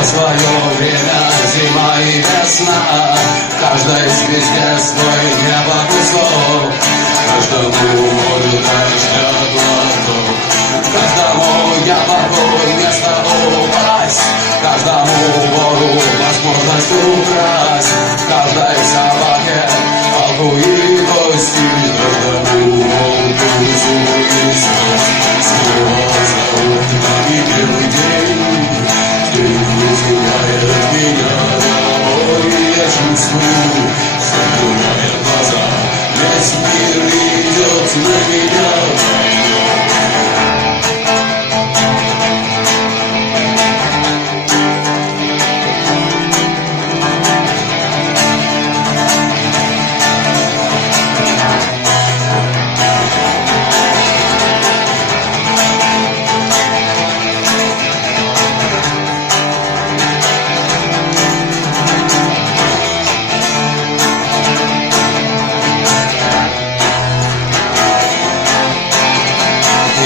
все свое время, зима и весна. Каждой звезде свой небо-кусок, каждому морю дождя глоток, каждому яблоку место упасть, каждому вору возможность украсть, каждой собаке палку и кости, каждому волку зубы и слез. Смывается окна и белый день, день изгоняет меня домой. Я чувствую, закрывая глаза, весь мир идет на меня.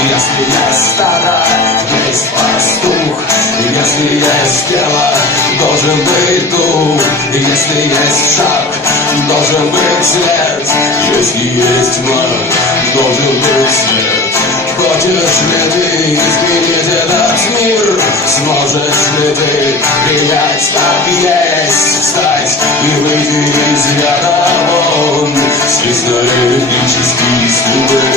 Если есть стадо, есть пастух, если есть дело, должен быть дух, если есть шаг, должен быть свет, если есть тьма, должен быть свет. Хочешь ли ты изменить этот мир? Сможешь ли ты принять как есть, встать и выйти из ряда вон? Здесь налитические струны